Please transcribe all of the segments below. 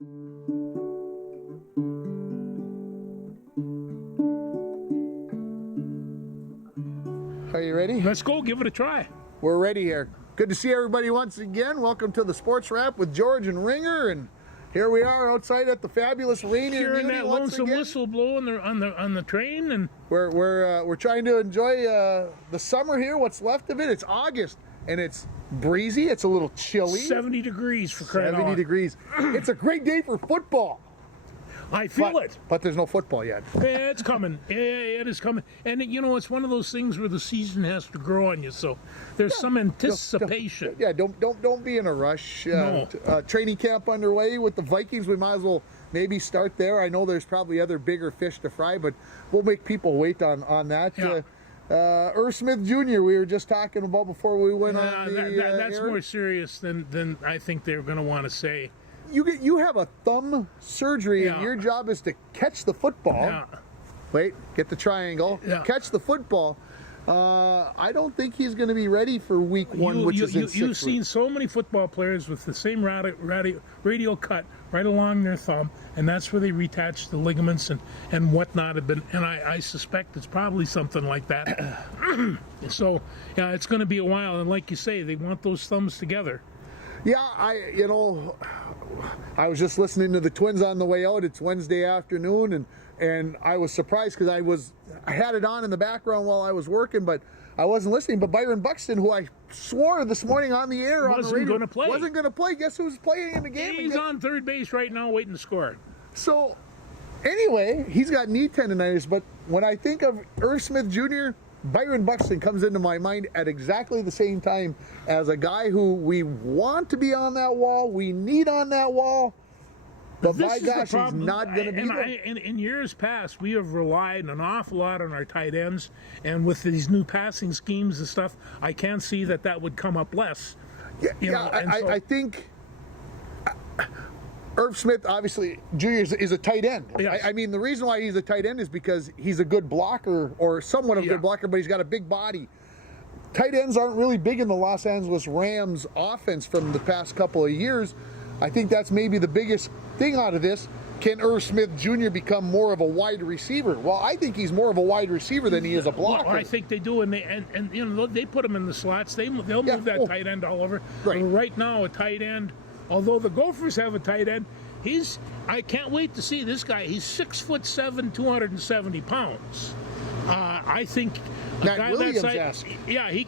Are you ready? Let's go. Give it a try. We're ready here. Good to see everybody once again. Welcome to the Sports Wrap with George and Ringer, and here we are outside at the fabulous Rainier Hearing Muni that once lonesome again. whistle blow on the train, and We're trying to enjoy the summer here. What's left of it? It's August, and it's breezy. It's a little chilly. 70 degrees for crying out 70 loud. degrees. It's a great day for football. I feel it. But there's no football yet. Yeah, it's coming. Yeah, it is coming. And you know, it's one of those things where the season has to grow on you. So there's some anticipation. Yeah, don't be in a rush. No. Training camp underway with the Vikings. We might as well maybe start there. I know there's probably other bigger fish to fry, but we'll make people wait on that. Yeah. Irv Smith Jr. we were just talking about before we went on the That's air. more serious than I think they're going to want to say. You have a thumb surgery, and Yeah. your job is to catch the football. Yeah. Wait, get the triangle. Yeah. Catch the football. I don't think he's going to be ready for week one, which is in 6 You've weeks. seen so many football players with the same radial cut right along their thumb, and that's where they reattach the ligaments and whatnot. And I suspect it's probably something like that. So, yeah, it's going to be a while. And like you say, they want those thumbs together. Yeah, I was just listening to the Twins on the way out. It's Wednesday afternoon, and I was surprised because I had it on in the background while I was working, but I wasn't listening. But Byron Buxton, who I swore this morning on the air on the radio, wasn't going to play. Guess who's playing in the game? He's on third base right now waiting to score. So, anyway, he's got knee tendonitis, but when I think of Irv Smith Jr., Byron Buxton comes into my mind at exactly the same time as a guy who we want to be on that wall, we need on that wall, but by gosh, he's not going to be there. In years past, we have relied an awful lot on our tight ends, and with these new passing schemes and stuff, I can't see that would come up less. I think Irv Smith, obviously, Jr. is a tight end. Yes. I mean, the reason why he's a tight end is because he's a good blocker, or somewhat of a good blocker, but he's got a big body. Tight ends aren't really big in the Los Angeles Rams offense from the past couple of years. I think that's maybe the biggest thing out of this. Can Irv Smith Jr. become more of a wide receiver? Well, I think he's more of a wide receiver than he is a blocker. Well, I think they do, and you know, they put him in the slots. They'll move that tight end all over. Right. Right now, a tight end. Although the Gophers have a tight end, I can't wait to see this guy. He's 6'7", 270 pounds. I think a Matt guy Williams that size, he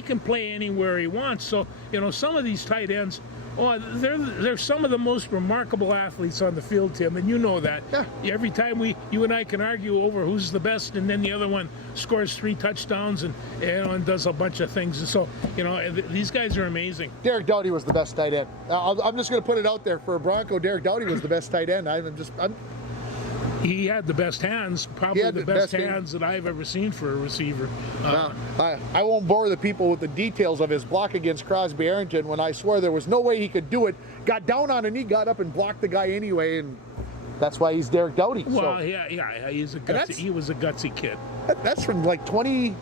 can play anywhere he wants. So you know, some of these tight ends, they're some of the most remarkable athletes on the field, Tim, and you know that. Yeah. Every time you and I can argue over who's the best, and then the other one scores 3 touchdowns and does a bunch of things. And so you know, these guys are amazing. Derek Doughty was the best tight end. I'm just going to put it out there for a Bronco. Derek Doughty was the best tight end. He had the best hands, probably the best hands that I've ever seen for a receiver. I won't bore the people with the details of his block against Crosby Arrington when I swore there was no way he could do it. Got down on a knee, got up and blocked the guy anyway, and that's why he's Derek Doughty. Well, yeah, he was a gutsy kid. That's from like 22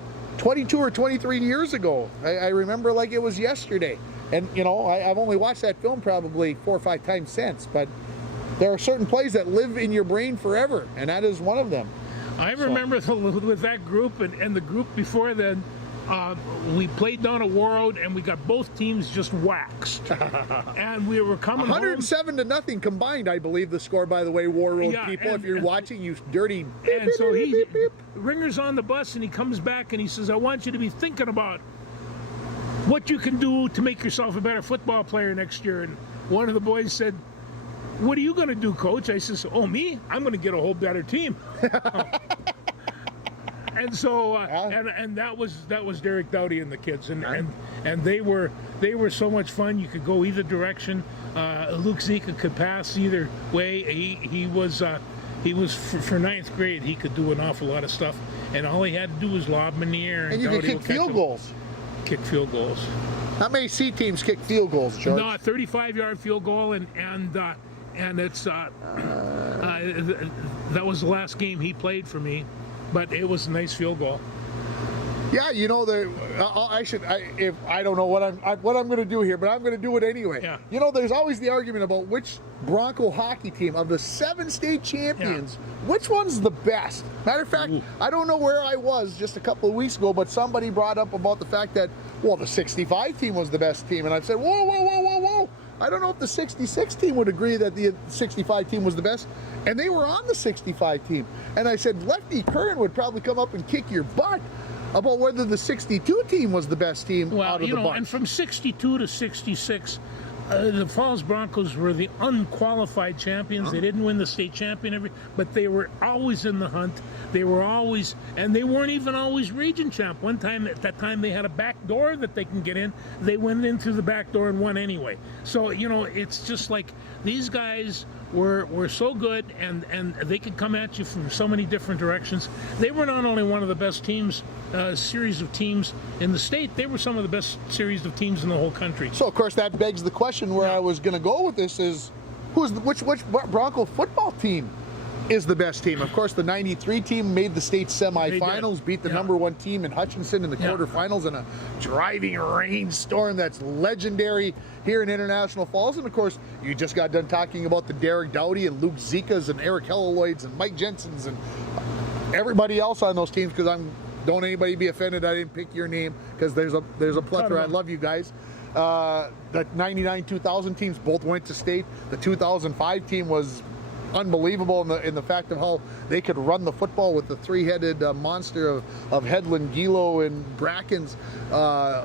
or 23 years ago. I remember like it was yesterday. And, you know, I've only watched that film probably 4 or 5 times since, but there are certain plays that live in your brain forever, and that is one of them. I remember with that group and the group before then, we played down at Warroad, and we got both teams just waxed. And we were coming 107 to nothing combined, I believe the score, by the way, Warroad people. If you're watching, you dirty. And so Ringer's on the bus, and he comes back, and he says, I want you to be thinking about what you can do to make yourself a better football player next year. And one of the boys said, what are you going to do, Coach? I says, oh, me? I'm going to get a whole better team. And so, and that was Derek Doughty and the kids, and they were so much fun. You could go either direction. Luke Zika could pass either way. He was for ninth grade. He could do an awful lot of stuff, and all he had to do was lob him in the air. And you could kick field goals. Kick field goals. How many C teams kick field goals, George? No, a 35-yard field goal, and it's that was the last game he played for me, but it was a nice field goal. Yeah, you know, I don't know what I'm going to do here, but I'm going to do it anyway. Yeah. You know, there's always the argument about which Bronco hockey team of the 7 state champions, which one's the best. Matter of fact, I don't know where I was just a couple of weeks ago, but somebody brought up about the fact that, well, the 65 team was the best team, and I said, whoa. I don't know if the 66 team would agree that the 65 team was the best, and they were on the 65 team. And I said, Lefty Curran would probably come up and kick your butt about whether the 62 team was the best team out of the bunch. And from 62 to 66, the Falls Broncos were the unqualified champions. They didn't win the state champion but they were always in the hunt. They were always, and they weren't even always region champ. One time, at that time, they had a back door that they can get in. They went in through the back door and won anyway. So, you know, it's just like these guys were so good, and they could come at you from so many different directions. They were not only one of the best teams, series of teams in the state, they were some of the best series of teams in the whole country. So, of course, that begs the question where I was going to go with this is, which Bronco football team is the best team? Of course, the 93 team made the state semifinals, beat the number 1 team in Hutchinson in the quarterfinals in a driving rainstorm that's legendary here in International Falls. And of course, you just got done talking about the Derek Dowdy and Luke Zikas and Eric Helloids and Mike Jensens and everybody else on those teams, because don't anybody be offended I didn't pick your name, because there's a plethora. I love you guys. The 99-2000 teams both went to state. The 2005 team was unbelievable in the fact of how they could run the football with the 3-headed monster of Hedlund, Gilo, and Brackens.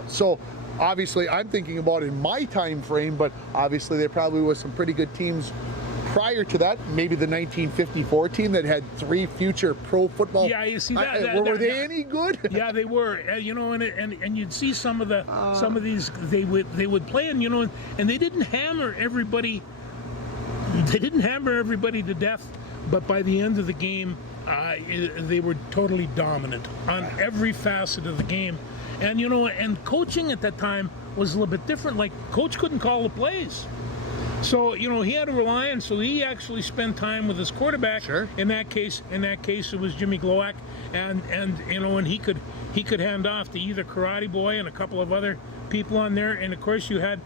So obviously I'm thinking about in my time frame, but obviously there probably was some pretty good teams prior to that. Maybe the 1954 team that had 3 future pro football. Yeah, you see that. Were they any good? Yeah, they were. You know, and you'd see some of these they would play, and you know, and they didn't hammer everybody. They didn't hammer everybody to death, but by the end of the game, they were totally dominant on every facet of the game. And you know, and coaching at that time was a little bit different. Like, coach couldn't call the plays, so you know he had to rely on. So he actually spent time with his quarterback. Sure. In that case, it was Jimmy Glowak, and you know, and he could hand off to either Karate Boy and a couple of other people on there. And of course, you had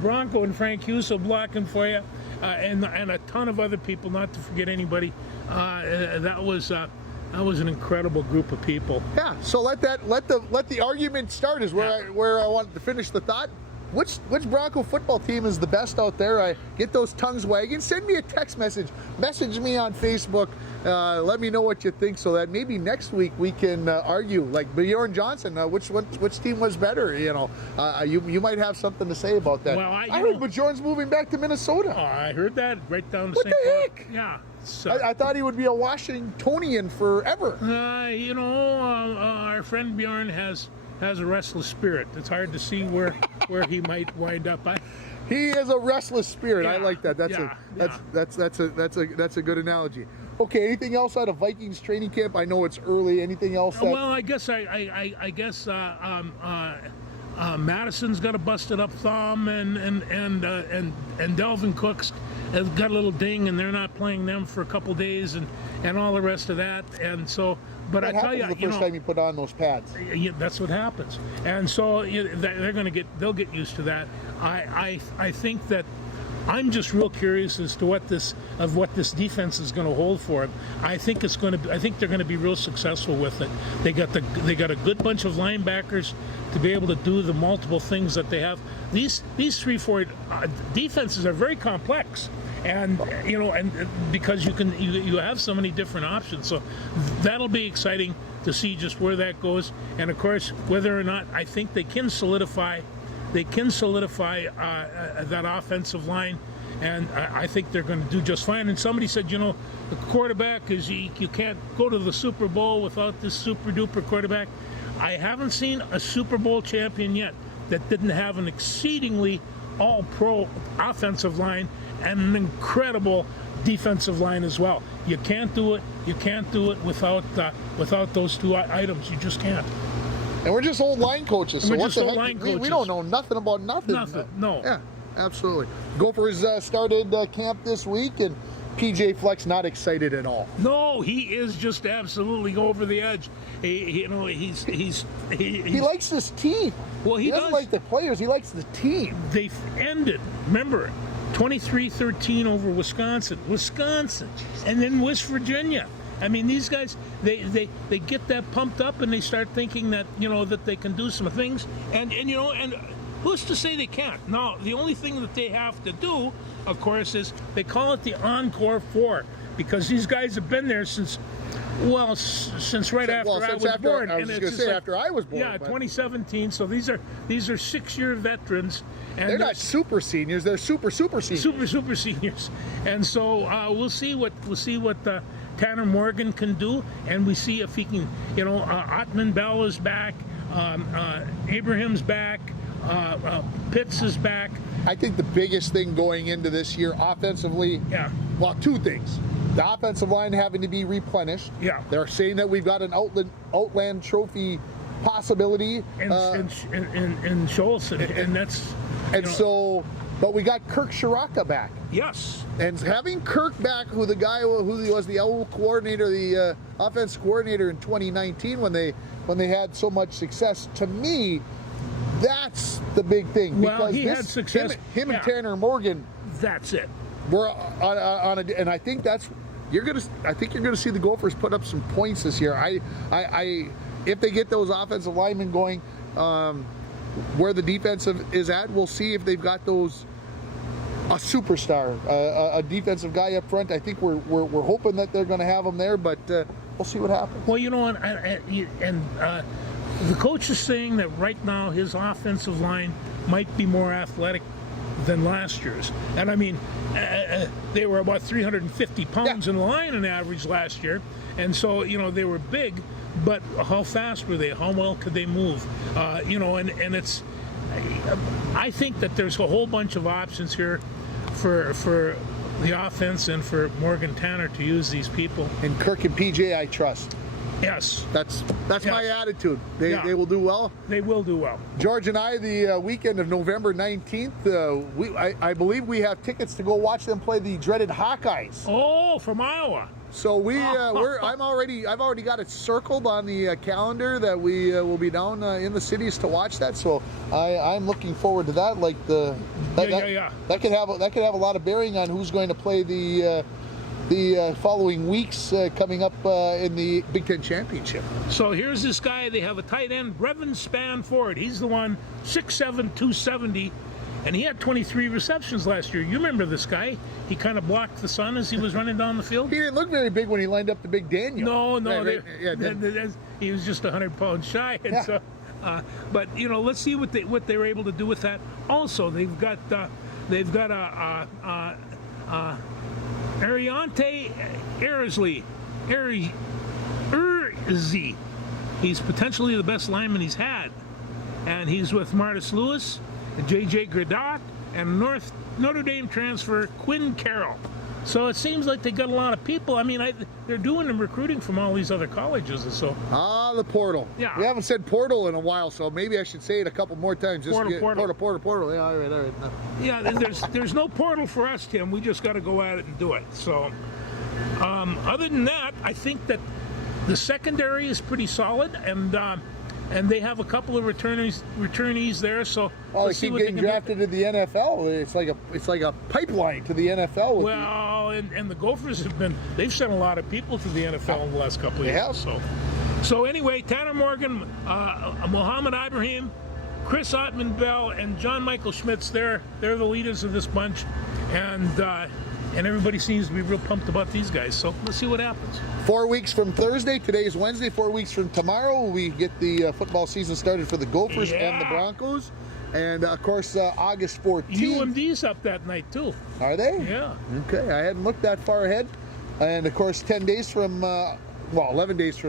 Bronco and Frank Huso blocking for you. And a ton of other people, not to forget anybody. That was an incredible group of people. Yeah. So let the argument start. Is where I wanted to finish the thought. Which Bronco football team is the best out there? I get those tongues wagging. Send me a text message. Message me on Facebook. Let me know what you think, so that maybe next week we can argue. Like Bjorn Johnson, which team was better? You know, you might have something to say about that. Well, I heard Bjorn's moving back to Minnesota. Oh, I heard that right down the What the heck? Yeah. So, I thought he would be a Washingtonian forever. You know, our friend Bjorn has a restless spirit. It's hard to see where he might wind up. He is a restless spirit. Yeah, I like that. That's a good analogy. Okay, anything else out of Vikings training camp? I know it's early. Anything else? Well, I guess Madison's got a busted up thumb, and Delvin Cook's has got a little ding, and they're not playing them for a couple days, and all the rest of that. And so, but I tell you, the first time you put on those pads. Yeah, that's what happens. And so they'll get used to that. I think that I'm just real curious as to what this defense is going to hold for them. I think they're going to be real successful with it. They got a good bunch of linebackers to be able to do the multiple things that they have. These 3-4 defenses are very complex, and you know, and because you have so many different options. So that'll be exciting to see just where that goes, and of course whether or not I think they can solidify that offensive line, and I think they're going to do just fine. And somebody said, you know, the quarterback is you can't go to the Super Bowl without this super duper quarterback. I haven't seen a Super Bowl champion yet that didn't have an exceedingly all-pro offensive line and an incredible defensive line as well. You can't do it. You can't do it without those two items. You just can't. And we're just old line coaches. So what the heck? We don't know nothing about nothing. Nothing. No. Yeah, absolutely. Gophers started camp this week, and PJ Fleck's not excited at all. No, he is just absolutely over the edge. He likes this team. Well, he doesn't like the players. He likes the team. They ended, remember, 23-13 over Wisconsin, and then West Virginia. I mean, these guys, they get that pumped up and they start thinking that, that they can do some things. And who's to say they can't? No, the only thing that they have to do, of course, is they call it the Encore 4, because these guys have been there since right after I was born. I was just going to say after I was born. Yeah, 2017. So these are 6-year veterans. And they're not super seniors. They're super seniors. Super seniors. And so we'll see what Tanner Morgan can do, and we see if he can. Ottman Bell is back. Abraham's back. Pitts is back. I think the biggest thing going into this year offensively, well, two things. The offensive line having to be replenished. Yeah. They're saying that we've got an Outland Trophy possibility. And Schultz, and that's... And so, but we got Kirk Shiraka back. Yes. And having Kirk back, who was the L coordinator, the offense coordinator in 2019 when they had so much success, to me, that's the big thing. Well, he had success. Him and Tanner Morgan. That's it. We're on a, and I think that's I think you're gonna see the Gophers put up some points this year. If they get those offensive linemen going, where the defensive is at, we'll see if they've got a superstar, a defensive guy up front. I think we're hoping that they're going to have him there, but we'll see what happens. Well, the coach is saying that right now his offensive line might be more athletic than last year's. And I mean, they were about 350 pounds in the line on average last year. And so, they were big, but how fast were they? How well could they move? And it's, I think that there's a whole bunch of options here for the offense and for Morgan Tanner to use these people. And Kirk and PJ, I trust. Yes. That's my attitude. They will do well. They will do well. George and I, the weekend of November 19th, I believe we have tickets to go watch them play the dreaded Hawkeyes. Oh, from Iowa. So I've already got it circled on the calendar that we will be down in the cities to watch that. So I'm looking forward to that. Like that could have a lot of bearing on who's going to play the following weeks coming up in the Big Ten Championship. So here's this guy. They have a tight end, Brevin Spanford. He's the one, 6'7", 270, and he had 23 receptions last year. You remember this guy? He kind of blocked the sun as he was running down the field. He didn't look very big when he lined up the Big Daniel. No. He was just 100 pounds shy. And so, but let's see what they were able to do with that. Also, they've got Ariante Erzy. He's potentially the best lineman he's had. And he's with Martis Lewis, J.J. Gradot, and Notre Dame transfer Quinn Carroll. So it seems like they got a lot of people. I mean, they're doing the recruiting from all these other colleges. And so the portal. Yeah. We haven't said portal in a while, so maybe I should say it a couple more times. Portal. Yeah, all right. Yeah, there's no portal for us, Tim. We just got to go at it and do it. So, other than that, I think that the secondary is pretty solid, and they have a couple of returnees there. So they keep getting drafted to the NFL. It's like a pipeline to the NFL. Well, and the Gophers they've sent a lot of people to the NFL in the last couple of years. So anyway, Tanner Morgan, Mohamed Ibrahim, Chris Ottman Bell, and John Michael Schmitz, they're the leaders of this bunch, and everybody seems to be real pumped about these guys. So let's see what happens. 4 weeks from Thursday. Today is Wednesday. 4 weeks from tomorrow, we get the football season started for the Gophers and the Broncos. And, of course, August 14th. UMD's up that night, too. Are they? Yeah. Okay. I hadn't looked that far ahead. And, of course, 11 days from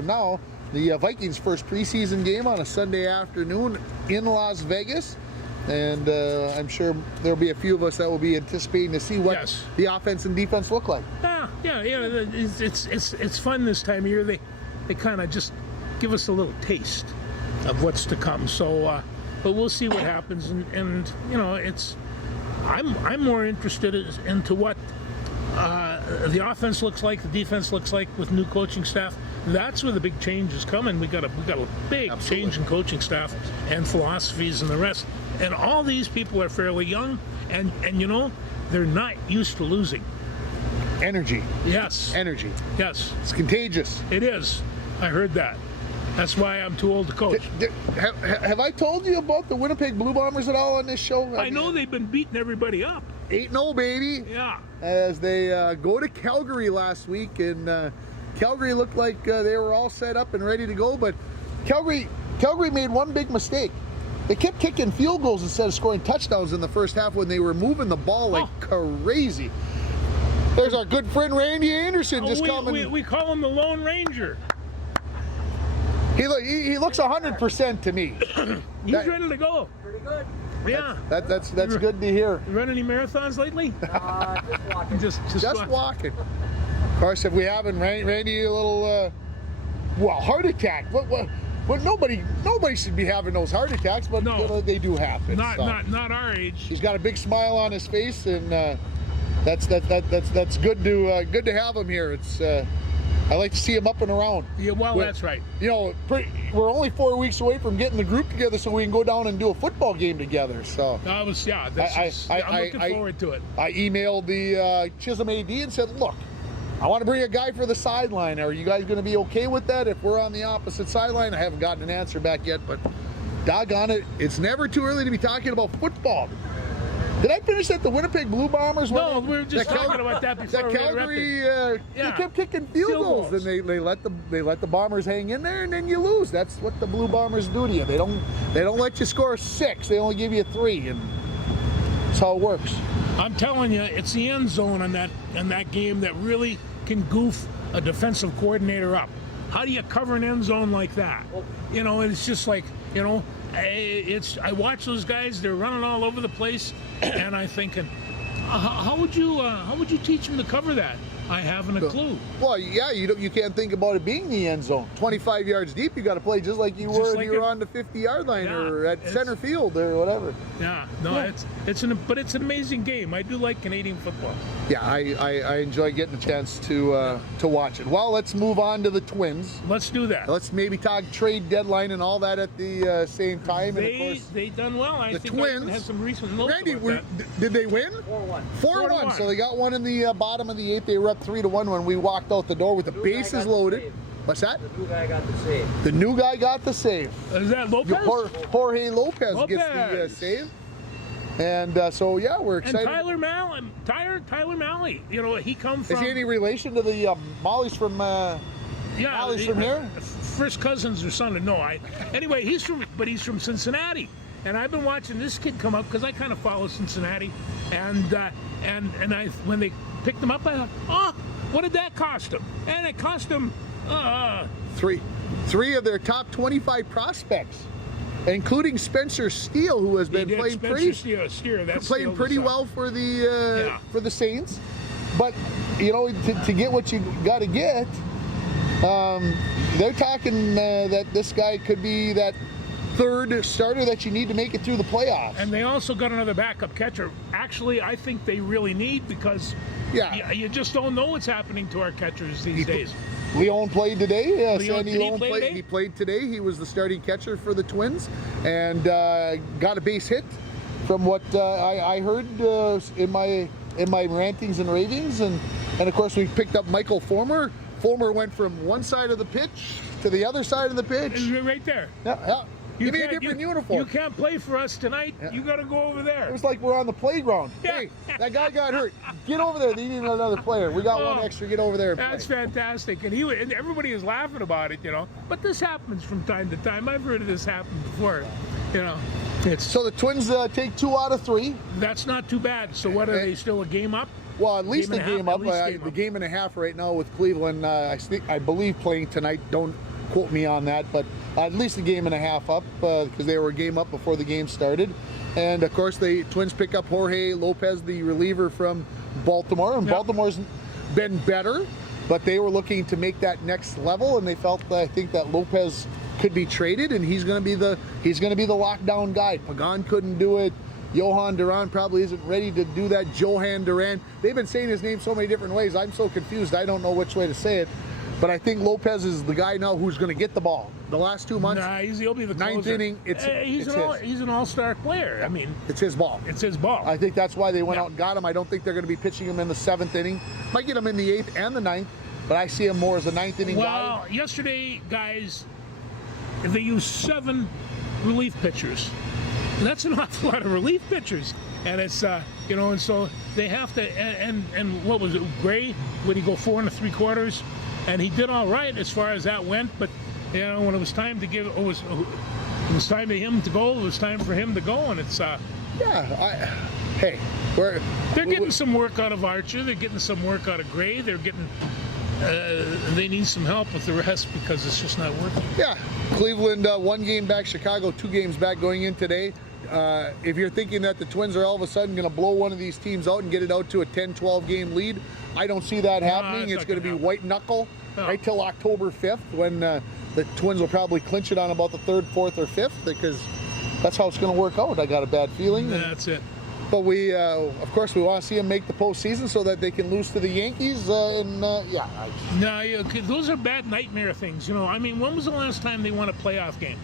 now, the Vikings' first preseason game on a Sunday afternoon in Las Vegas. And I'm sure there'll be a few of us that will be anticipating to see what the offense and defense look like. Yeah. It's fun this time of year. They kind of just give us a little taste of what's to come. So, but we'll see what happens. And I'm more interested into what the offense looks like, the defense looks like with new coaching staff. That's where the big change is coming. We got a big change in coaching staff and philosophies and the rest. And all these people are fairly young, and you know, they're not used to losing. Energy. Yes. Energy. Yes. It's contagious. It is. I heard that. That's why I'm too old to coach. Have I told you about the Winnipeg Blue Bombers at all on this show? I know they've been beating everybody up. 8-0, baby. Yeah. As they go to Calgary last week, and Calgary looked like they were all set up and ready to go, but Calgary made one big mistake. They kept kicking field goals instead of scoring touchdowns in the first half when they were moving the ball like crazy. There's our good friend Randy Anderson just coming. We call him the Lone Ranger. He looks 100% to me. He's ready to go. Pretty good. Yeah. That's good to hear. You run any marathons lately? Just walking. Just walking. Of course, if we haven't, Randy, a little heart attack. What nobody should be having those heart attacks, but no, you know, they do happen. Not our age. He's got a big smile on his face, and that's good to have him here. It's I like to see him up and around. Yeah, well, that's right. You know, we're only 4 weeks away from getting the group together so we can go down and do a football game together. So I'm looking forward to it. I emailed the Chisholm AD and said, look, I want to bring a guy for the sideline. Are you guys going to be okay with that if we're on the opposite sideline? I haven't gotten an answer back yet, but doggone it, it's never too early to be talking about football. Did I finish that the Winnipeg Blue Bombers? No, we were just talking about that before. That Calgary, they kept kicking field goals, and they let the Bombers hang in there, and then you lose. That's what the Blue Bombers do to you. They don't let you score 6. They only give you 3, and that's how it works. I'm telling you, it's the end zone in that game that really can goof a defensive coordinator up. How do you cover an end zone like that? You know, it's just like, you know, I watch those guys, they're running all over the place, and I'm thinking, how would you teach them to cover that? I haven't a clue. Well, yeah, you can't think about it being the end zone. 25 yards deep, you got to play just like you were if you were on the 50-yard line or at center field or whatever. Yeah, no, it's an amazing game. I do like Canadian football. Yeah, I enjoy getting a chance to watch it. Well, let's move on to the Twins. Let's do that. Let's maybe talk trade deadline and all that at the same time. And of course, they done well. I think Twins had some recent notes. Randy, did they win? 4-1. 4-1. So they got one in the bottom of the 8th. They were up 3-1 when we walked out the door with the bases loaded. What's that? The new guy got the save. The new guy got the save. Is that Lopez? Jorge Lopez gets the save. And so, yeah, we're excited. And Tyler Malley, you know, he come from... Is he any relation to the Mollies from Mollies from here? First cousins or son. No, anyway, he's from Cincinnati. And I've been watching this kid come up because I kind of follow Cincinnati. And when they picked him up, I thought, oh, what did that cost him? And it cost him... Three of their top 25 prospects, including Spencer Steele, who has been playing pretty well for the Saints. But you know, to get what you got to get, they're talking that this guy could be that third starter that you need to make it through the playoffs. And they also got another backup catcher. Actually, I think they really need, because you just don't know what's happening to our catchers these days. Leon played today. Sandy Leon played. He played today. He was the starting catcher for the Twins, and got a base hit, from what I heard in my rantings and ravings, and of course we picked up Michael Fulmer. Fulmer went from one side of the pitch to the other side of the pitch. Right there. Yeah. Give me a different uniform. You can't play for us tonight. Yeah. You got to go over there. It was like we're on the playground. Yeah. Hey, that guy got hurt. Get over there. They need another player. We got one extra. Get over there. That's fantastic. And everybody is laughing about it, you know. But this happens from time to time. I've heard of this happen before, you know. So the Twins take 2 out of 3. That's not too bad. So what are they, still a game up? Well, at least a game up. The game and a half right now with Cleveland. I believe playing tonight. Don't quote me on that, but at least a game and a half up, because they were a game up before the game started. And of course the Twins pick up Jorge Lopez, the reliever from Baltimore, and Baltimore's been better, but they were looking to make that next level, and they felt, I think, that Lopez could be traded, and he's going to be the lockdown guy. Pagan couldn't do it. Johan Duran probably isn't ready to do that. Johan Duran. They've been saying his name so many different ways. I'm so confused. I don't know which way to say it. But I think Lopez is the guy now who's going to get the ball. The last 2 months, Nah, he'll be the closer. ninth inning, he's an all-star player. I mean, it's his ball. It's his ball. I think that's why they went out and got him. I don't think they're going to be pitching him in the 7th inning. Might get him in the 8th and the 9th, but I see him more as a 9th inning guy. Well, yesterday, guys, they used 7 relief pitchers. And that's an awful lot of relief pitchers. And it's, and so they have to, and what was it, Gray, would he go 4 3/4? And he did all right as far as that went, but, when it was time to give, it was time to him to go, it was time for him to go, and it's, hey, they're getting some work out of Archer, they're getting some work out of Gray, they're getting, they need some help with the rest because it's just not working. Yeah, Cleveland 1 game back, Chicago 2 games back going in today. If you're thinking that the Twins are all of a sudden going to blow one of these teams out and get it out to a 10-12 game lead, I don't see that happening. It's going to be white knuckle right till October 5th when the Twins will probably clinch it on about the 3rd, 4th, or 5th because that's how it's going to work out. I got a bad feeling. That's it. But we, of course, we want to see them make the postseason so that they can lose to the Yankees. No, those are bad nightmare things. I mean, when was the last time they won a playoff game?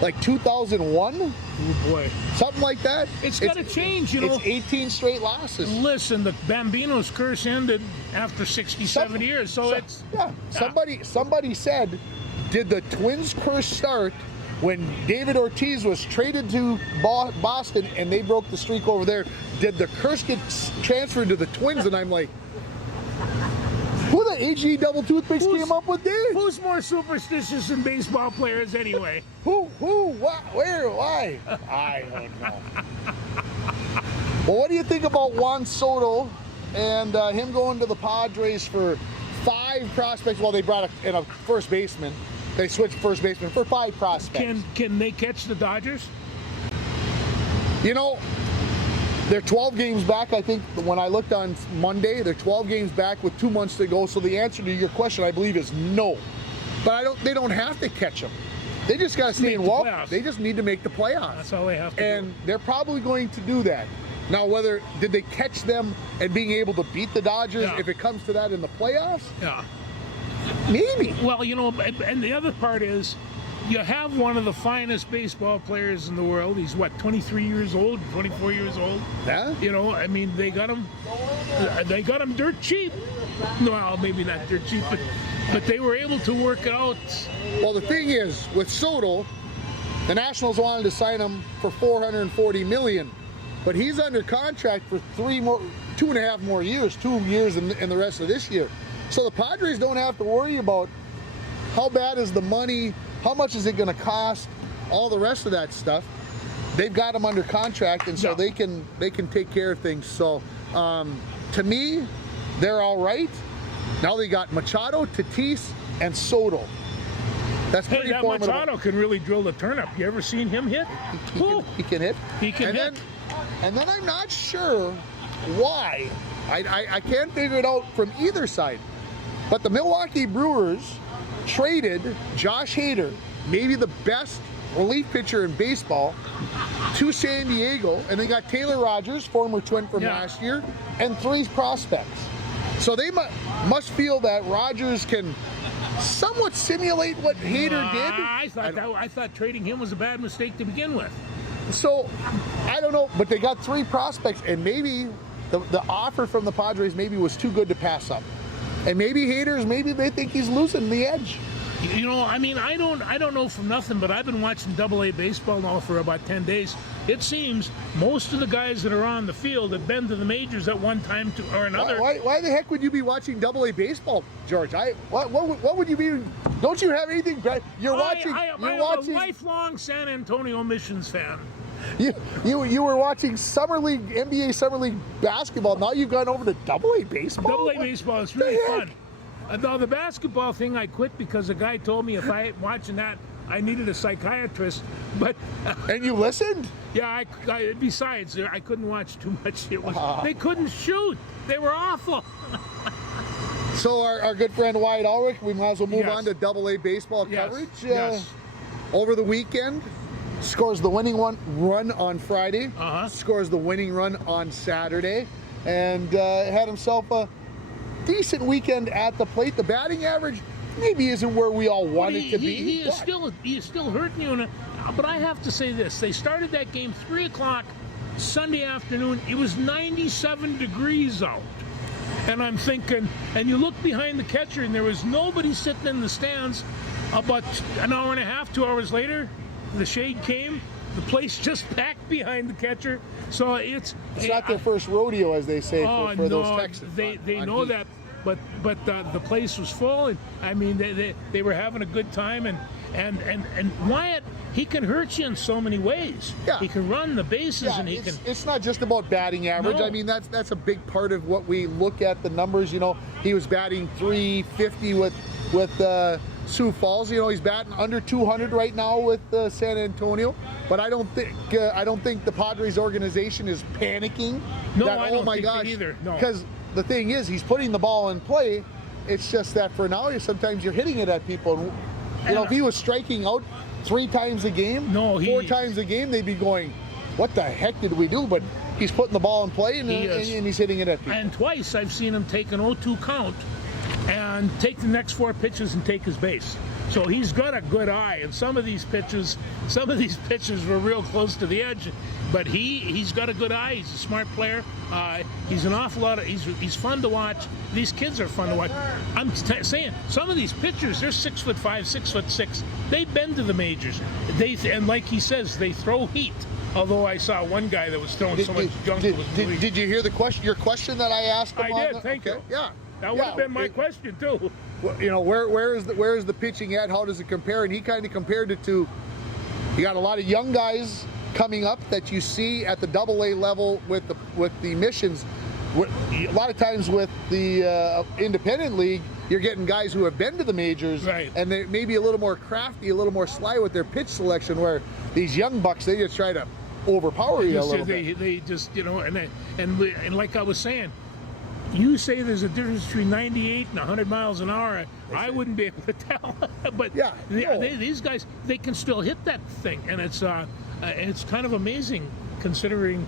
Like 2001? Oh boy. Something like that? It's got to change, It's 18 straight losses. Listen, the Bambino's curse ended after 67 years, so it's... Yeah, somebody said, did the Twins' curse start when David Ortiz was traded to Boston and they broke the streak over there? Did the curse get transferred to the Twins? And I'm like, who the AG double toothpicks came up with this? Who's more superstitious than baseball players anyway? Who, what, where, why? I don't know. Well, what do you think about Juan Soto and him going to the Padres for 5 prospects? Well, they brought in a first baseman. They switched first baseman for 5 prospects. Can they catch the Dodgers? They're 12 games back, I think. When I looked on Monday, they're 12 games back with 2 months to go. So the answer to your question, I believe, is no. But they don't have to catch them. They just got to stay in walk. They just need to make the playoffs. That's all they have to do. And they're probably going to do that. Now, did they catch them and being able to beat the Dodgers if it comes to that in the playoffs? Yeah. Maybe. Well, and the other part is, you have one of the finest baseball players in the world. He's 23 years old, 24 years old. Yeah. I mean, they got him dirt cheap. Well, maybe not dirt cheap, but they were able to work it out. Well, the thing is, with Soto, the Nationals wanted to sign him for $440 million, but he's under contract for 2.5 more years, 2 years in the rest of this year. So the Padres don't have to worry about how bad is the money, how much is it going to cost, all the rest of that stuff. They've got him under contract, and so they can take care of things. So to me, they're all right. Now they got Machado, Tatis, and Soto. That's pretty formidable. Machado can really drill the turnip. You ever seen him hit? He can hit. He can hit. And then I'm not sure why. I can't figure it out from either side. But the Milwaukee Brewers traded Josh Hader, maybe the best relief pitcher in baseball, to San Diego, and they got Taylor Rogers, former Twin from last year, and 3 prospects. So they must feel that Rogers can somewhat simulate what Hader did. I thought trading him was a bad mistake to begin with. So I don't know, but they got 3 prospects, and maybe the offer from the Padres maybe was too good to pass up. And maybe maybe they think he's losing the edge. I mean, I don't know from nothing, but I've been watching AA baseball now for about 10 days. It seems most of the guys that are on the field have been to the majors at one time or another. Why the heck would you be watching AA baseball, George? What would you be? Don't you have anything? You're watching. I'm a lifelong San Antonio Missions fan. You were watching NBA Summer League basketball. Now you've gone over to AA baseball. AA baseball is really fun. Now the basketball thing I quit because a guy told me if I watching that I needed a psychiatrist. But and you listened? Yeah. Besides, I couldn't watch too much. They couldn't shoot. They were awful. So our good friend Wyatt Ulrich, we might as well move on to AA baseball coverage. Yes. Over the weekend, scores the winning run on Friday, Uh-huh. scores the winning run on Saturday, and had himself a decent weekend at the plate. The batting average maybe isn't where we all want it to be. He is still hurting you. But I have to say this: they started that game 3 o'clock Sunday afternoon. It was 97 degrees out, and I'm thinking. And you look behind the catcher, and there was nobody sitting in the stands. About an hour and a half, 2 hours later, the shade came. The place just packed behind the catcher. So it's not their first rodeo, as they say, for no, those Texans. They on know heat. that, but the place was full, and I mean they were having a good time, and Wyatt, he can hurt you in so many ways. Yeah. He can run the bases, Yeah, and he can. it's not just about batting average. No. I mean, that's a big part of what we look at the numbers. You know, he was batting .350 with Sioux Falls. You know, he's batting under 200 right now with San Antonio. But I don't think the Padres organization is panicking. No, that, I oh don't my think gosh, it either. No. Because the thing is, he's putting the ball in play. It's just that for now, sometimes you're hitting it at people. You know, if he was striking out 3 times a game, No, 4 times a game, they'd be going, what the heck did we do? But he's putting the ball in play, and he's hitting it at people. And twice I've seen him take an 0-2 count and take the next 4 pitches and take his base. So he's got a good eye, and some of these pitches were real close to the edge, but he's got a good eye. He's a smart player. He's an awful lot of he's fun to watch. These kids are fun to watch. I'm saying some of these pitchers, they're 6'5", 6'6". They've been to the majors. And like he says, they throw heat. Although I saw one guy that was throwing so much junk. Did you hear your question that I asked him? I did. Thank you. Yeah. That would have been my question too. You know, where is the pitching at? How does it compare? And he kind of compared it to, you got a lot of young guys coming up that you see at the AA level with the missions. A lot of times with the independent league, you're getting guys who have been to the majors, right, and they may be a little more crafty, a little more sly with their pitch selection. Where these young bucks, they just try to overpower you a little bit. They just, you know, and like I was saying, you say there's a difference between 98 and 100 miles an hour. I wouldn't be able to tell. But yeah, these guys, they can still hit that thing, and it's kind of amazing considering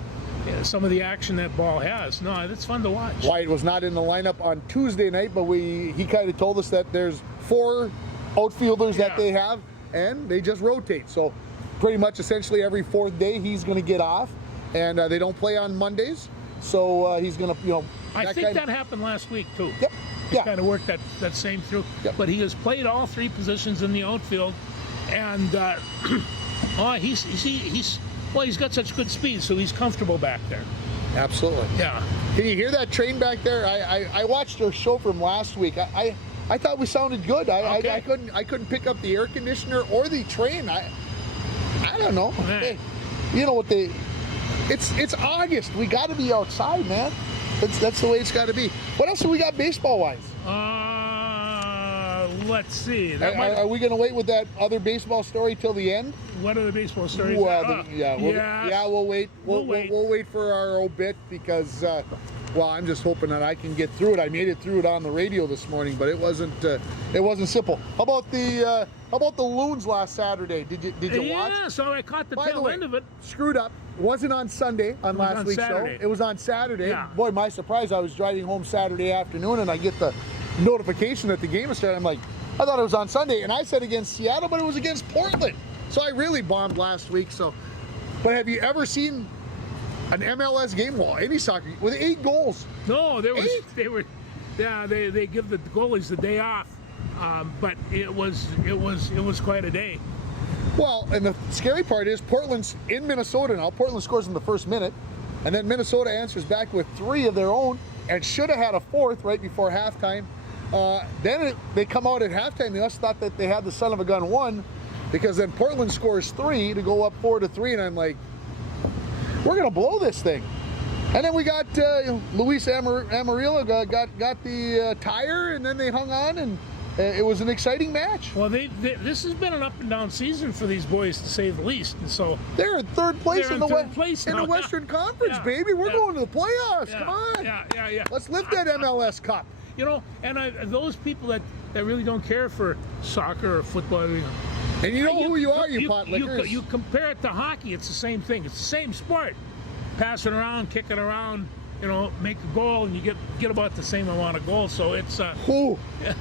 some of the action that ball has. No, it's fun to watch. Wyatt was not in the lineup on Tuesday night, but he kind of told us that there's 4 outfielders that they have, and they just rotate. So pretty much essentially every 4th day he's going to get off, and they don't play on Mondays. So he's going to, you know. I think that happened last week too. Yep. He's kind of worked that same through. Yep. But he has played all 3 positions in the outfield, and he's got such good speed, so he's comfortable back there. Absolutely. Yeah. Can you hear that train back there? I watched our show from last week. I thought we sounded good. I couldn't pick up the air conditioner or the train. I don't know. Hey, you know what it's August. We got to be outside, man. That's the way it's got to be. What else have we got baseball wise? Let's see. Are we going to wait with that other baseball story till the end? What other baseball stories? Well, we'll wait. We'll wait for our obit because, I'm just hoping that I can get through it. I made it through it on the radio this morning, but it wasn't simple. How about the Loons last Saturday? Did you watch? Yeah, so I caught the tail end of it. Screwed up. It wasn't on Sunday on last week's show. It was on Saturday. Yeah. Boy, my surprise! I was driving home Saturday afternoon, and I get the notification that the game is starting. I'm like, I thought it was on Sunday, and I said against Seattle, but it was against Portland. So I really bombed last week. But have you ever seen an MLS game, any soccer, with 8 goals? No, they give the goalies the day off, but it was quite a day. Well, and the scary part is Portland's in Minnesota now. Portland scores in the first minute, and then Minnesota answers back with 3 of their own, and should have had a 4th right before halftime. Then they come out at halftime. They must have thought that they had the son of a gun won, because then Portland scores 3 to go up 4-3, and I'm like, we're gonna blow this thing. And then we got Luis Amarillo got the tire, and then they hung on, and it was an exciting match. Well, this has been an up and down season for these boys, to say the least. And so they're in 3rd place in the Western Conference, baby. We're going to the playoffs. Yeah. Come on. Yeah. Let's lift that MLS Cup. You know, and those people that really don't care for soccer or football, And you know who you are, you pot lickers. You compare it to hockey, it's the same thing. It's the same sport. Passing around, kicking around, you know, make a goal, and you get about the same amount of goals. So it's Who?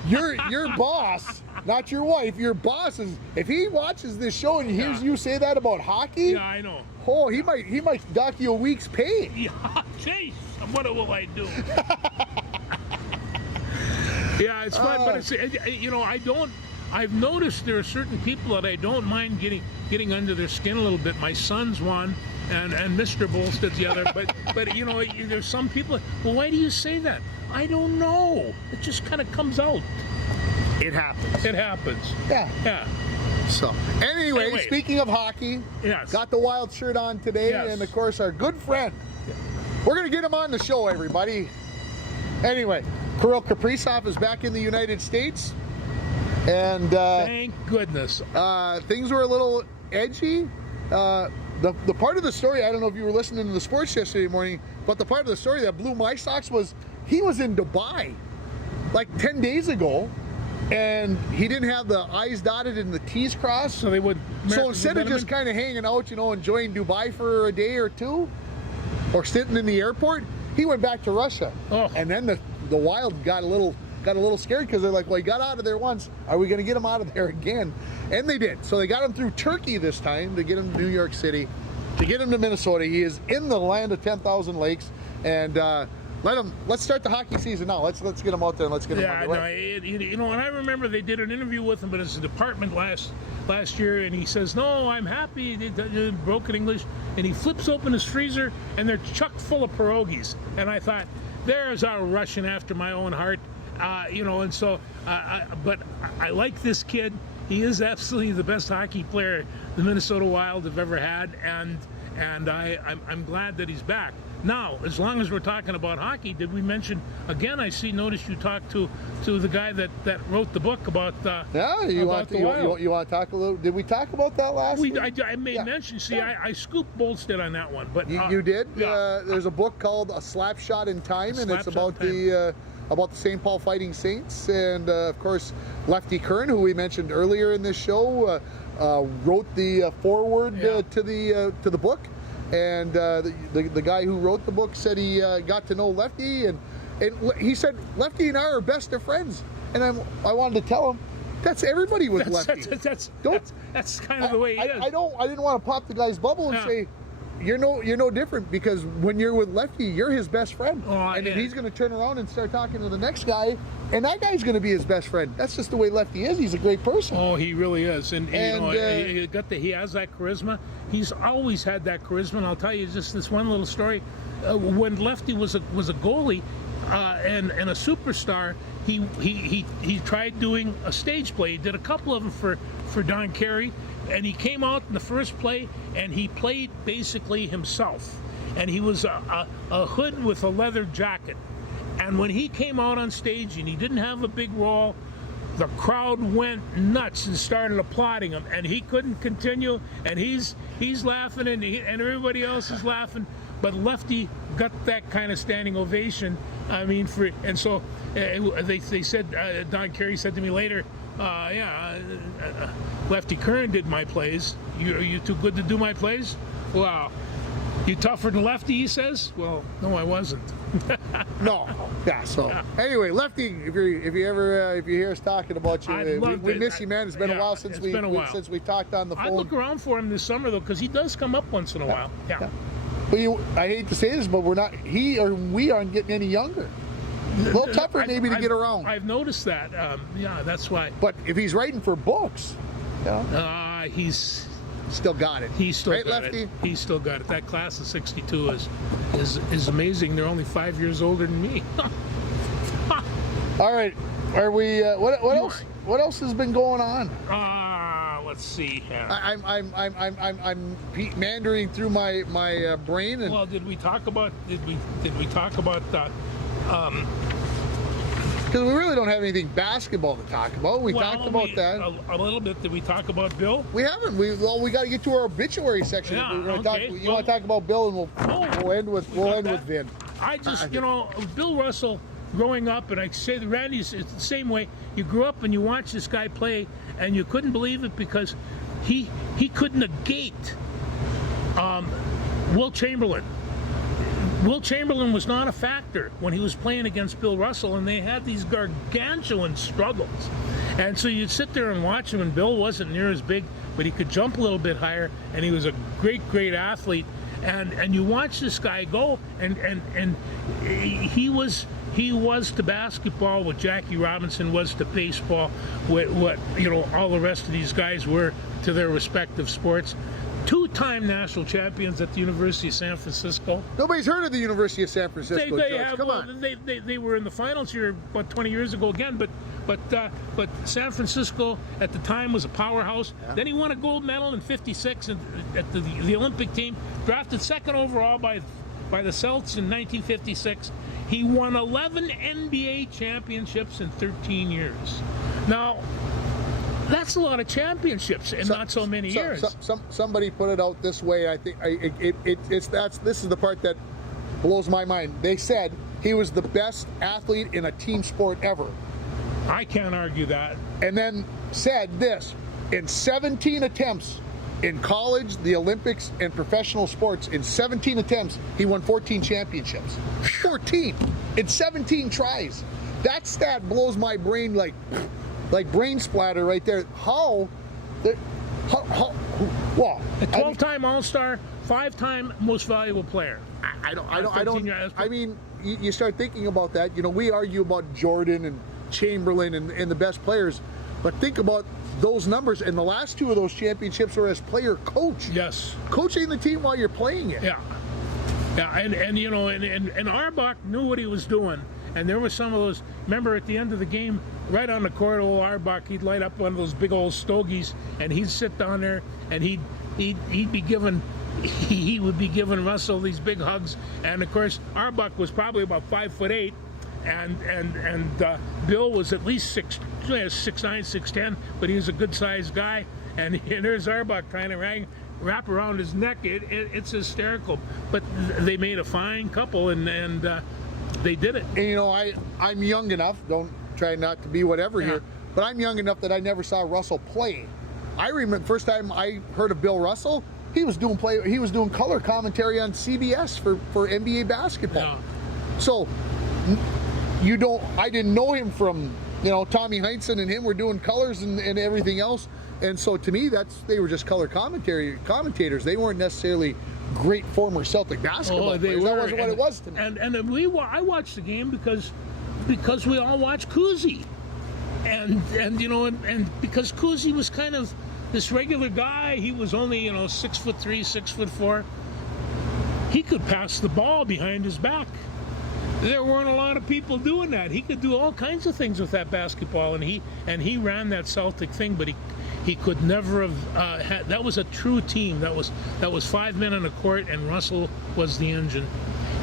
Your boss, not your wife. Your boss is. If he watches this show and hears you say that about hockey, yeah, I know. oh, he might dock you a week's pay. Yeah, jeez, what will I do? Yeah, it's fun, but it's, you know, I've noticed there are certain people that I don't mind getting under their skin a little bit. My son's one, and Mr. Bolsted's the other. But you know, there's some people. Well, why do you say that? I don't know. It just kind of comes out. It happens. It happens. Yeah. Yeah. So anyway, speaking of hockey, yes, got the Wild shirt on today, yes, and of course our good friend. We're gonna get him on the show, everybody. Anyway, Kirill Kaprizov is back in the United States. And thank goodness. Things were a little edgy. The part of the story, I don't know if you were listening to the sports yesterday morning, but the part of the story that blew my socks was he was in Dubai like 10 days ago, and he didn't have the I's dotted and the T's crossed. So they would. So instead of just kind of hanging out, you know, enjoying Dubai for a day or two, or sitting in the airport, he went back to Russia. Oh. And then the Wild got a little scared because they're like, well, he got out of there once. Are we going to get him out of there again? And they did. So they got him through Turkey this time to get him to New York City, to get him to Minnesota. He is in the land of 10,000 lakes. And let's start the hockey season now. Let's get him out there and let's get him underway. You know, and I remember they did an interview with him, but it's a department last year, and he says, no, I'm happy, broken English, and he flips open his freezer, and they're chock full of pierogies. And I thought, there's a Russian after my own heart. You know, and so, but I like this kid. He is absolutely the best hockey player the Minnesota Wild have ever had, and I'm glad that he's back. Now, as long as we're talking about hockey, did we mention again? Noticed you talked to the guy that wrote the book about. Yeah, you want to talk a little? Did we talk about that last week? I made mention. See, I scooped Bolstead on that one, but you did. Yeah. There's a book called A Slap Shot in Time, and it's about the St. Paul Fighting Saints, and of course Lefty Kern, who we mentioned earlier in this show, wrote the foreword to the book, and the guy who wrote the book said he got to know Lefty, and he said Lefty and I are best of friends, and I wanted to tell him that's everybody with Lefty. That's kind of the way he is. I didn't want to pop the guy's bubble and say, you're no different, because when you're with Lefty, you're his best friend. And then he's going to turn around and start talking to the next guy, and that guy's going to be his best friend. That's just the way Lefty is. He's a great person. Oh, he really is. And you know, he has that charisma. He's always had that charisma. And I'll tell you just this one little story. When Lefty was a goalie and a superstar, he tried doing a stage play. He did a couple of them for Don Carey. And he came out in the first play, and he played basically himself. And he was a hood with a leather jacket. And when he came out on stage and he didn't have a big role, the crowd went nuts and started applauding him. And he couldn't continue, and he's laughing, and everybody else is laughing. But Lefty got that kind of standing ovation. I mean, and so they said, Don Carey said to me later, Lefty Kern did my plays. Are you too good to do my plays? Wow. You tougher than Lefty, he says? Well, no, I wasn't. No. Yeah, so anyway, Lefty, if you hear us talking about you, we miss you, man. It's been a while since we talked on the phone. I look around for him this summer, though, because he does come up once in a while. Yeah. But I hate to say this, but we aren't getting any younger. A little tougher maybe to get around. I've noticed that. Yeah, that's why. But if he's writing for books, he's still got it. He's still right, got Lefty? it. He's still got it. That class of '62 is amazing. They're only 5 years older than me. All right, are we? What else? What else has been going on? Let's see. I'm meandering through my brain. And well, did we talk about that? Because we really don't have anything basketball to talk about. We talked about that a little bit. Did we talk about Bill? We haven't. We got to get to our obituary section. Yeah, we're gonna okay. You want to talk about Bill, and we'll end with Vin. I just, Bill Russell growing up, and I say the Randy's it's the same way. You grew up and you watch this guy play, and you couldn't believe it because he could negate Will Chamberlain. Will Chamberlain was not a factor when he was playing against Bill Russell, and they had these gargantuan struggles. And so you'd sit there and watch him, and Bill wasn't near as big, but he could jump a little bit higher, and he was a great athlete. And you watch this guy go, and he was to basketball what Jackie Robinson was to baseball, what all the rest of these guys were to their respective sports. Two-time national champions at the University of San Francisco. Nobody's heard of the University of San Francisco. They George. have. Come Well, on. they were in the finals here about 20 years ago again, but San Francisco at the time was a powerhouse. Yeah. Then he won a gold medal in '56 at the Olympic team, drafted second overall by the Celtics in 1956. He won 11 NBA championships in 13 years. Now, that's a lot of championships in not so many years. Somebody put it out this way. I think this is the part that blows my mind. They said he was the best athlete in a team sport ever. I can't argue that. And then said this: in 17 attempts in college, the Olympics, and professional sports, in 17 attempts, he won 14 championships. 14 in 17 tries. That stat blows my brain like brain splatter right there. Well, A 12-time All-Star, 5-time Most Valuable Player. I mean, you start thinking about that. We argue about Jordan and Chamberlain and the best players, but think about those numbers. And the last two of those championships were as player coach. Yes. Coaching the team while you're playing it. Yeah. Yeah, and Auerbach knew what he was doing. And there were some of those, remember at the end of the game, right on the court, old Auerbach, he'd light up one of those big old stogies, and he'd sit down there, and he would be giving Russell these big hugs. And of course, Auerbach was probably about 5'8", and Bill was at least 6'9", 6'10", but he was a good-sized guy. And there's Auerbach trying to wrap around his neck. It's hysterical. But they made a fine couple, and they did it. And I'm young enough, don't try not to be whatever here, but I'm young enough that I never saw Russell play. I remember the first time I heard of Bill Russell, he was doing color commentary on CBS for NBA basketball. Yeah. So I didn't know him from, Tommy Heinsohn and him were doing colors and everything else. And so to me, they were just color commentators. They weren't necessarily great former Celtic basketball players. That wasn't what it was to me. I watched the game because we all watched Cousy, and because Cousy was kind of this regular guy. He was only 6'3", 6'4". He could pass the ball behind his back. There weren't a lot of people doing that. He could do all kinds of things with that basketball, and he ran that Celtic thing, but he could never have had. That was a true team. That was 5 men on the court, and Russell was the engine,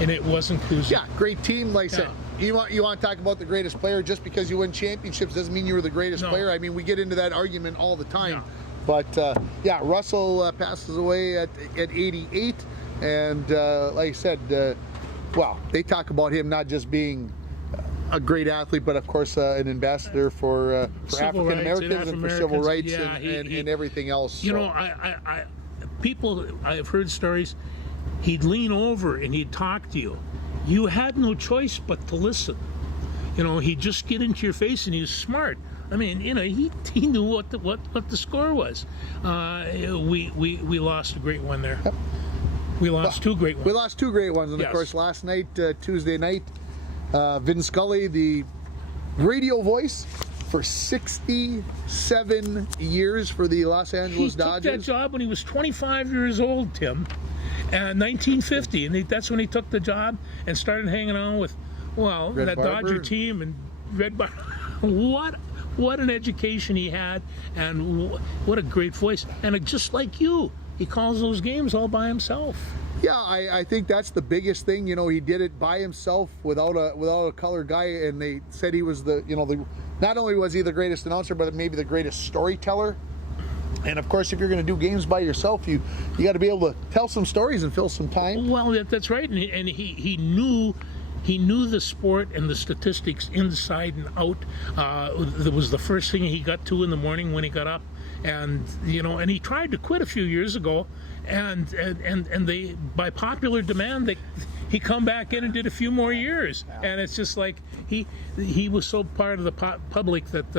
and it wasn't Cousy. Yeah, great team. Like I said, you want to talk about the greatest player. Just because you win championships doesn't mean you were the greatest player. I mean, we get into that argument all the time. Yeah. But Russell passes away at 88, and like I said, they talk about him not just being a great athlete, but of course an ambassador for African Americans and for civil rights and everything else. I've heard stories. He'd lean over and he'd talk to you. You had no choice but to listen. He'd just get into your face, and he was smart. I mean, he knew what the score was. We lost a great one there. Yep. We lost two great ones. We lost two great ones, and yes. Of course, last night, Tuesday night, Vin Scully, the radio voice for 67 years for the Los Angeles Dodgers. He took that job when he was 25 years old, Tim, 1950, and that's when he took the job and started hanging on with, that Dodger team and Red Barber. What an education he had, and what a great voice. And just like you, he calls those games all by himself. Yeah, I think that's the biggest thing. He did it by himself without a color guy, and they said he was not only was he the greatest announcer, but maybe the greatest storyteller. And of course, if you're going to do games by yourself, you got to be able to tell some stories and fill some time. Well, that's right, and he knew he knew the sport and the statistics inside and out. That was the first thing he got to in the morning when he got up, and and he tried to quit a few years ago, and they, by popular demand, he come back in and did a few more years, and it's just like he was so part of the public that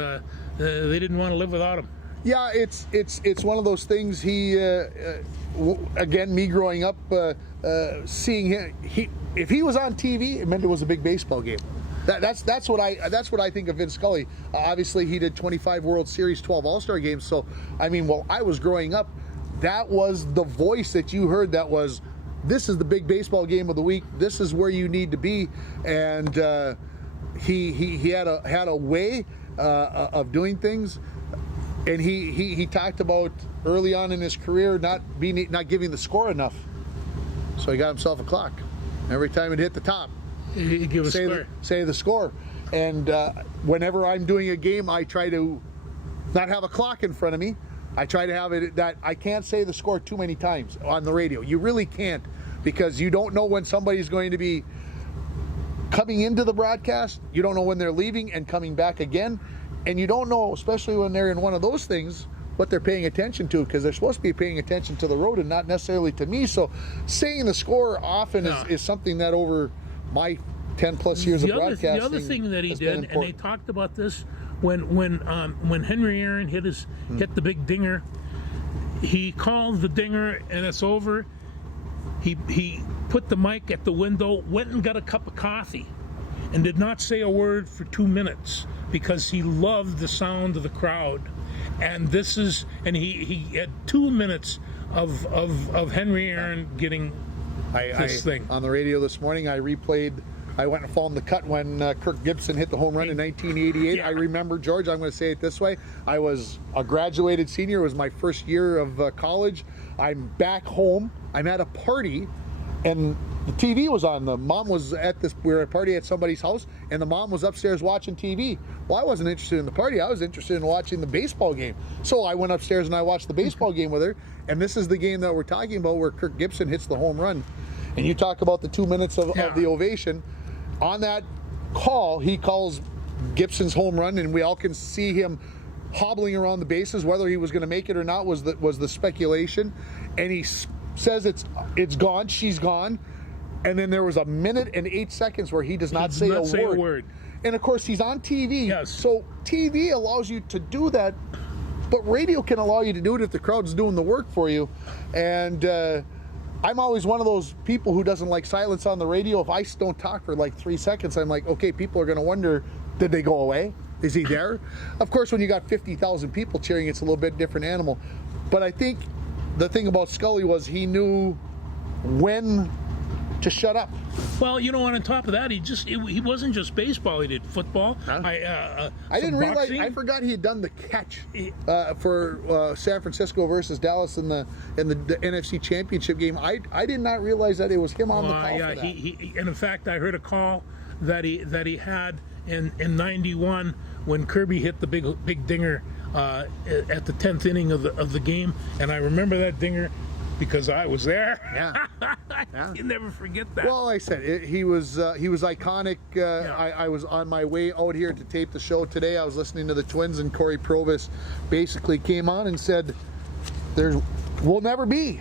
they didn't want to live without him. Yeah, it's one of those things. He again, me growing up, seeing him, if he was on TV, it meant it was a big baseball game. That's what I think of Vin Scully. Obviously, he did 25 World Series, 12 All-Star games. So, I mean, while I was growing up, that was the voice that you heard. That was, this is the big baseball game of the week. This is where you need to be. And he had a way of doing things. And he talked about early on in his career not giving the score enough. So he got himself a clock. Every time it hit the top, he give a score. Say the score. And whenever I'm doing a game, I try to not have a clock in front of me. I try to have it that I can't say the score too many times on the radio. You really can't, because you don't know when somebody's going to be coming into the broadcast. You don't know when they're leaving and coming back again. And you don't know, especially when they're in one of those things, what they're paying attention to, because they're supposed to be paying attention to the road and not necessarily to me. So saying the score often is something that over my 10 plus years of broadcasting. The other thing that he did, and they talked about this, when Henry Aaron hit the big dinger, he called the dinger and it's over. He put the mic at the window, went and got a cup of coffee, and did not say a word for 2 minutes, because he loved the sound of the crowd. And he had 2 minutes of Henry Aaron getting this thing. On the radio this morning, I went and found the cut when Kirk Gibson hit the home run in 1988. Yeah. I remember, George, I'm going to say it this way. I was a graduated senior. It was my first year of college. I'm back home. I'm at a party, and the TV was on. The mom was we were at a party at somebody's house, and the mom was upstairs watching TV. Well, I wasn't interested in the party. I was interested in watching the baseball game. So I went upstairs and I watched the baseball game with her, and this is the game that we're talking about where Kirk Gibson hits the home run. And you talk about the 2 minutes of the ovation. On that call, he calls Gibson's home run, and we all can see him hobbling around the bases. Whether he was going to make it or not was the speculation. And he says it's gone, she's gone. And then there was a minute and 8 seconds where he does not say a word. And of course, he's on TV. Yes. So TV allows you to do that, but radio can allow you to do it if the crowd's doing the work for you. And I'm always one of those people who doesn't like silence on the radio. If I don't talk for like 3 seconds, I'm like, okay, people are going to wonder, did they go away? Is he there? Of course, when you got 50,000 people cheering, it's a little bit different animal. But I think the thing about Scully was he knew when to shut up. Well, on top of that, he wasn't just baseball. He did football. Huh? I didn't realize. I forgot he had done the catch for San Francisco versus Dallas in the NFC Championship game. I did not realize that it was him on the call for that. And in fact, I heard a call that he had in '91 when Kirby hit the big dinger at the 10th inning of the game, and I remember that dinger because I was there. Yeah. You never forget that. Well, like I said, he was iconic. I was on my way out here to tape the show today. I was listening to the Twins, and Corey Provis basically came on and said, there will never be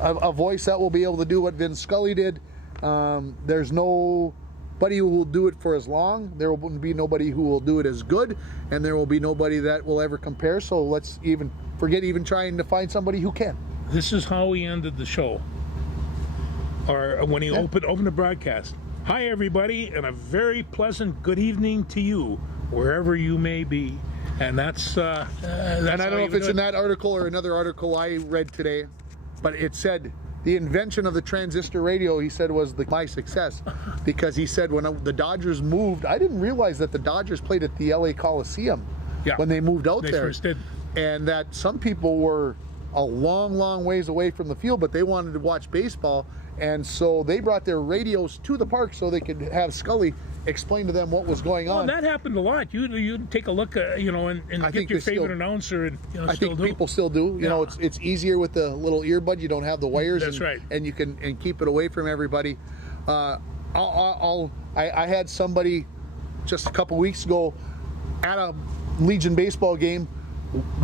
a voice that will be able to do what Vin Scully did. There's nobody who will do it for as long. There will be nobody who will do it as good, and there will be nobody that will ever compare. So let's forget even trying to find somebody who can. This is how he ended the show, or when he opened the broadcast. Hi, everybody, and a very pleasant good evening to you, wherever you may be. And that's and I don't know if it's in that article or another article I read today, but it said the invention of the transistor radio, he said, was my success, because he said when the Dodgers moved, I didn't realize that the Dodgers played at the LA Coliseum when they moved out there. They first did. And that some people were a long ways away from the field, but they wanted to watch baseball, and so they brought their radios to the park so they could have Scully explain to them what was going on. Well, that happened a lot. You take a look, and get your favorite announcer, and I think people still do. You know, it's easier with the little earbud. You don't have the wires. That's right. And you can keep it away from everybody. I had somebody just a couple weeks ago at a Legion baseball game,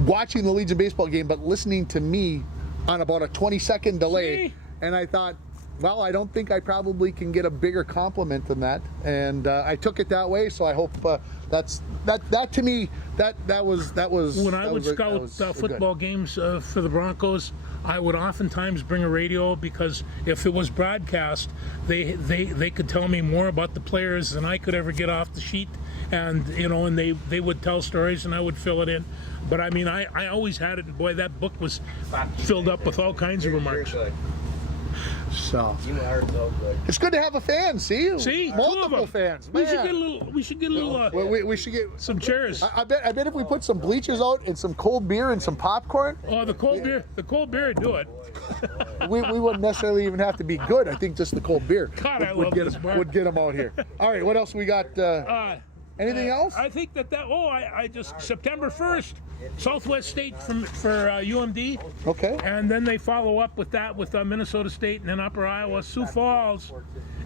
watching the Legion baseball game, but listening to me on about a 20-second delay. See? And I thought, well, I don't think I probably can get a bigger compliment than that. And I took it that way. So I hope that to me, that was when I would scout football games for the Broncos, I would oftentimes bring a radio, because if it was broadcast, they could tell me more about the players than I could ever get off the sheet, and and they would tell stories and I would fill it in. But I mean, I always had it. Boy, that book was filled up with all kinds of remarks. You're good. So You are so good. it's good to have a fan. See, See, multiple fans. We should Man. get a little. We should get a little. We should get Some chairs. I bet if we put some bleachers out and some cold beer and some popcorn, Oh, the cold beer. The cold beer would do it. we wouldn't necessarily even have to be good. I think just the cold beer God, I love this bar. would get them out here. All right, what else we got? Anything else? I think that. I just September 1st, Southwest State for UMD. Okay. And then they follow up with that with Minnesota State, and then Upper Iowa, Sioux Falls,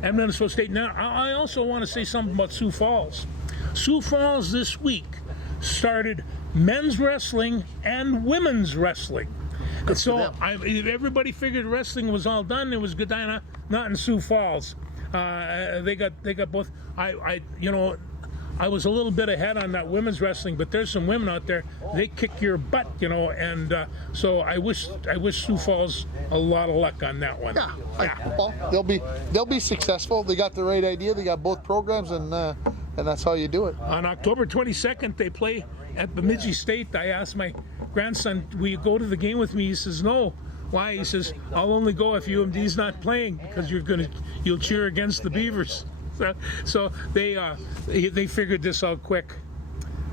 and Minnesota State. Now, I also want to say something about Sioux Falls. Sioux Falls this week started men's wrestling and women's wrestling. So everybody figured wrestling was all done. It was Godina, not in Sioux Falls. They got both. I was a little bit ahead on that women's wrestling, but there's some women out there, they kick your butt, and so I wish Sioux Falls a lot of luck on that one. Yeah. Well, they'll be successful. They got the right idea. They got both programs, and that's how you do it. On October 22nd, they play at Bemidji State. I asked my grandson, will you go to the game with me? He says, no. Why? He says, I'll only go if UMD's not playing, because you'll cheer against the Beavers. So they figured this out quick.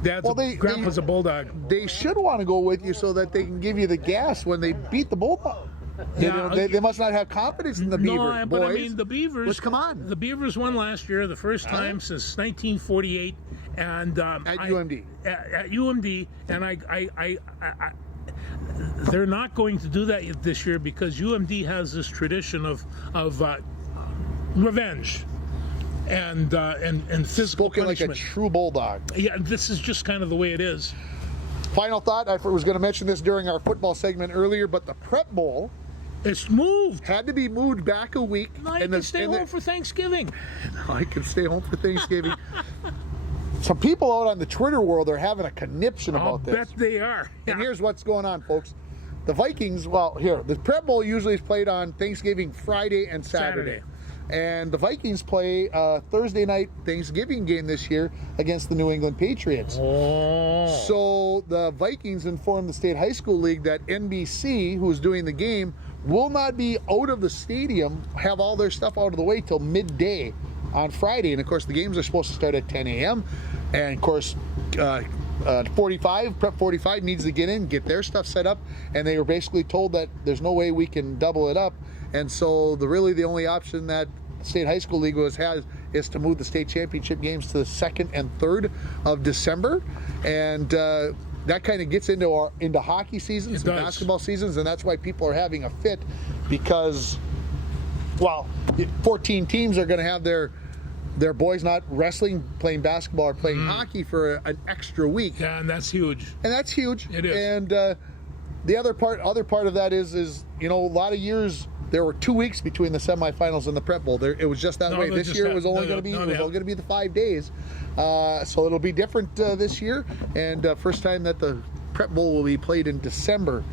Grandpa's a Bulldog. They should want to go with you so that they can give you the gas when they beat the Bulldog. They must not have confidence in the Beavers. No, but I mean the Beavers. Let's come on. The Beavers won last year, the first time since 1948, and at UMD. At UMD, and they're not going to do that this year because UMD has this tradition of revenge. And physical Spoken punishment. like a true Bulldog. Yeah, this is just kind of the way it is. Final thought, I was going to mention this during our football segment earlier, but the Prep Bowl It's moved. had to be moved back a week. No, you can stay home for Thanksgiving. I can stay home for Thanksgiving. Some people out on the Twitter world are having a conniption I'll about this. bet they are. And here's what's going on, folks. The Vikings, the Prep Bowl usually is played on Thanksgiving Friday and Saturday. And the Vikings play Thursday night Thanksgiving game this year against the New England Patriots. Oh. So the Vikings informed the State High School League that NBC, who's doing the game, will not be out of the stadium, have all their stuff out of the way till midday on Friday. And of course, the games are supposed to start at 10 a.m. And of course, Prep 45 needs to get in, get their stuff set up. And they were basically told that there's no way we can double it up. And so the only option that State High School League has is to move the state championship games to the 2nd and 3rd of December. And that kind of gets into hockey seasons and basketball seasons, and that's why people are having a fit because, 14 teams are going to have their boys not wrestling, playing basketball, or playing hockey for an extra week. Yeah, and that's huge. It is. And the other part of that is a lot of years there were 2 weeks between the semifinals and the Prep Bowl. It was just that way. This year it was only going to be the 5 days. So it'll be different this year, and first time that the Prep Bowl will be played in December.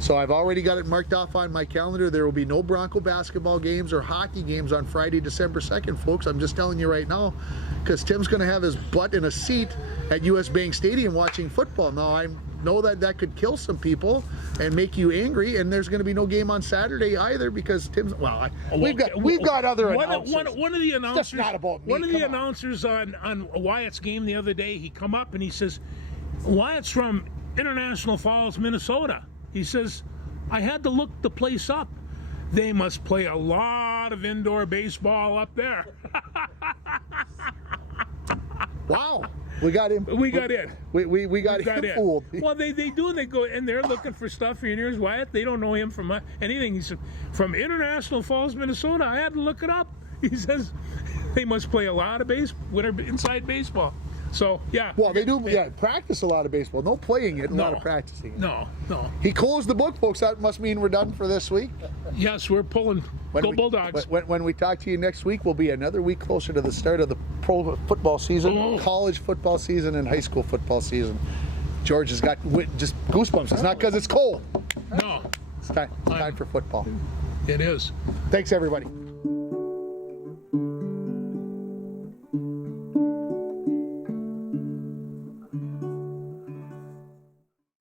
So I've already got it marked off on my calendar. There will be no Bronco basketball games or hockey games on Friday, December 2nd, folks. I'm just telling you right now, because Tim's going to have his butt in a seat at US Bank Stadium watching football. Now, I know that could kill some people and make you angry, and there's going to be no game on Saturday either because Tim's. We've got other announcers. One of the announcers. That's not about me. One of the announcers on Wyatt's game the other day, he come up and he says, "Wyatt's from International Falls, Minnesota." He says, "I had to look the place up. They must play a lot of indoor baseball up there." Wow. We got him. We got in. We got him fooled. Well, they do. They go and they're looking for stuff. And here's Wyatt. They don't know him from anything. He said, "From International Falls, Minnesota. I had to look it up." He says, they must play a lot of inside baseball. So yeah. Well, they do. Yeah, practice a lot of baseball. No playing it, a lot of practicing it. No. He closed the book, folks. That must mean we're done for this week. Yes, we're pulling. Go Bulldogs. When we talk to you next week, we'll be another week closer to the start of the pro football season, college football season, and high school football season. George has got just goosebumps. It's not because it's cold. No. It's time for football. It is. Thanks, everybody.